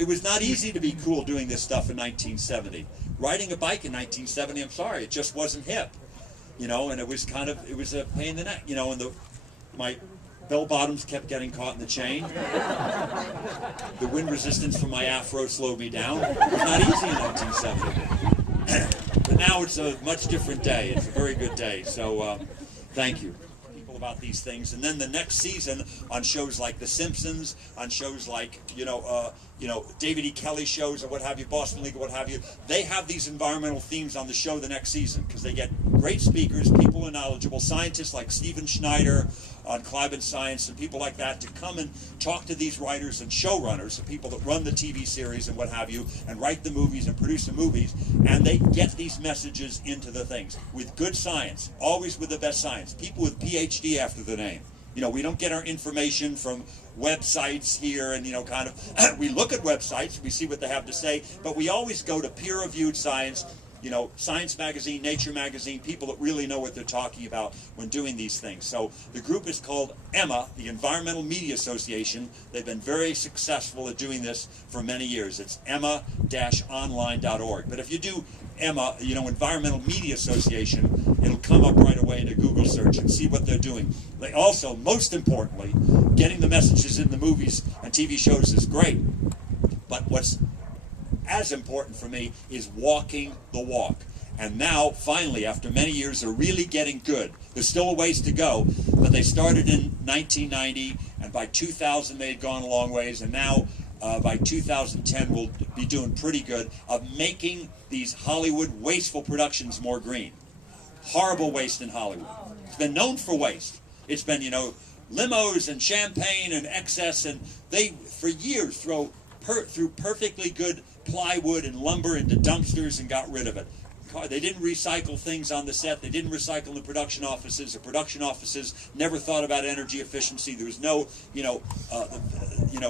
It was not easy to be cool doing this stuff in 1970. Riding a bike in 1970, I'm sorry, it just wasn't hip. You know, and it was a pain in the neck, you know, and my bell bottoms kept getting caught in the chain. The wind resistance from my afro slowed me down. It was not easy in 1970. But now it's a much different day. It's a very good day. So thank you people about these things. And then the next season on shows like The Simpsons, on shows like, David E. Kelly shows or what have you, Boston League or what have you, they have these environmental themes on the show the next season because they get great speakers, people who are knowledgeable, scientists like Stephen Schneider on climate science and people like that to come and talk to these writers and showrunners, the people that run the TV series and what have you, and write the movies and produce the movies, and they get these messages into the things with good science, always with the best science, people with PhD after the name. You know, we don't get our information from websites here and, we look at websites, we see what they have to say, but we always go to peer-reviewed science, Science Magazine, Nature Magazine, people that really know what they're talking about when doing these things. So the group is called EMMA, the Environmental Media Association. They've been very successful at doing this for many years. It's emma-online.org. But if you do EMMA, Environmental Media Association, it'll come up right away in a Google search and see what they're doing. They also, most importantly, getting the messages in the movies and TV shows is great. But what's as important for me is walking the walk. And now, finally, after many years, they're really getting good. There's still a ways to go, but they started in 1990, and by 2000 they had gone a long ways, and now by 2010 we'll be doing pretty good of making these Hollywood wasteful productions more green. Horrible waste in Hollywood. It's been known for waste. It's been, limos and champagne and excess, and they, for years, threw perfectly good plywood and lumber into dumpsters and got rid of it. They didn't recycle things on the set. They didn't recycle in the production offices. The production offices never thought about energy efficiency. There was no,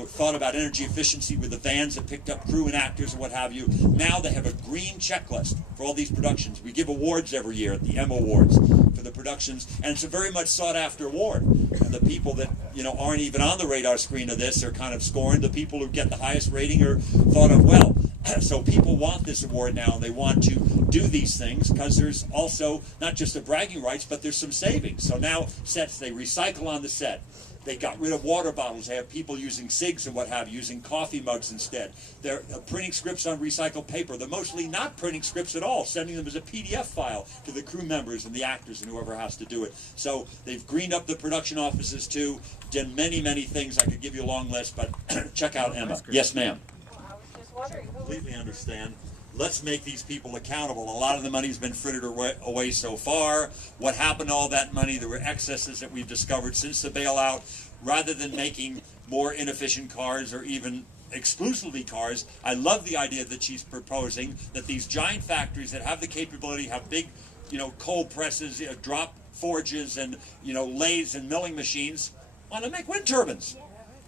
thought about energy efficiency with the vans that picked up crew and actors and what have you. Now they have a green checklist for all these productions. We give awards every year at the Emma Awards for the productions, and it's a very much sought after award. And the people that aren't even on the radar screen of this are kind of scorned. The people who get the highest rating are thought of well. So people want this award now, and they want to do these things because there's also not just the bragging rights, but there's some savings. So now sets, they recycle on the set. They got rid of water bottles. They have people using cigs and what have you, using coffee mugs instead. They're printing scripts on recycled paper. They're mostly not printing scripts at all, sending them as a PDF file to the crew members and the actors and whoever has to do it. So they've greened up the production offices too, done many, many things. I could give you a long list, but check out Emma. Yes, ma'am. Completely understand. Let's make these people accountable. A lot of the money's been frittered away so far. What happened to all that money? There were excesses that we've discovered since the bailout. Rather than making more inefficient cars or even exclusively cars, I love the idea that she's proposing that these giant factories that have the capability, have big, coal presses, drop forges, and lathes and milling machines, want to make wind turbines.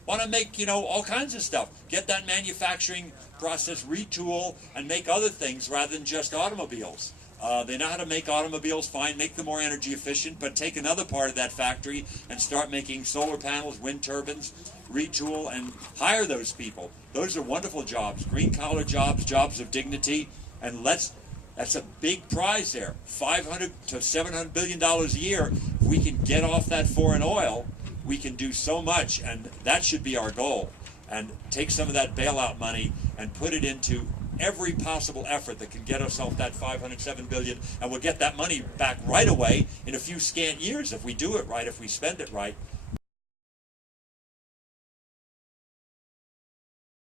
Want to make, all kinds of stuff. Get that manufacturing process, retool, and make other things rather than just automobiles. They know how to make automobiles fine, make them more energy efficient, but take another part of that factory and start making solar panels, wind turbines, retool, and hire those people. Those are wonderful jobs, green-collar jobs, jobs of dignity, and that's a big prize there. $500 to $700 billion a year. If we can get off that foreign oil, we can do so much, and that should be our goal. And take some of that bailout money and put it into every possible effort that can get us off that $507 billion, and we'll get that money back right away in a few scant years if we do it right, if we spend it right.